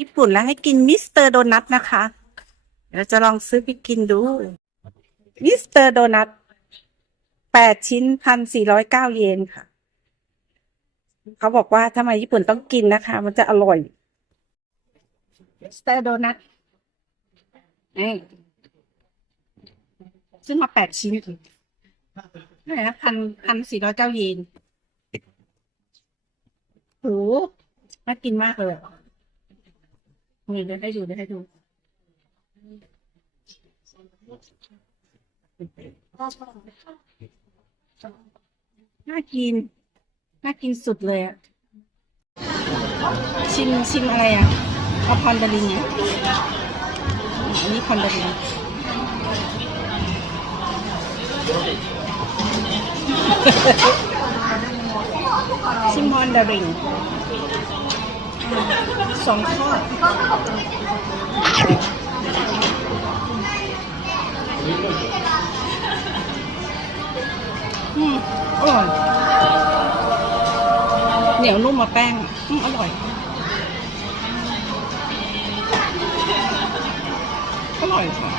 ญี่ปุ่นแล้วให้กินมิสเตอร์โดนัทนะคะ เดี๋ยวเราจะลองซื้อไปกินดู มิสเตอร์โดนัทแปดชิ้นพันสี่ร้อยเก้าเยนค่ะ เขาบอกว่าถ้ามญี่ปุ่นต้องกินนะคะ มันจะอร่อยมิสเตอร์โดนัทนี่ซื้อมาแปดชิ้นเท่าไหร่นะพันพันสี่ร้อยเก้าเยนโหน่ากินมากเลย อะนี่เดี๋ยวให้ดูเดี๋ยวให้ดูน่ากิน น่ากินสุดเลยอะชิมชิมอะไรอะเอาพอนดารินเนี่ยอันนี้พอนดารินชิมพอนดาริน สองทออืมอร่อยเหนียวนุ่มมาแป้งอะอืมอร่อยอร่อยค่ะ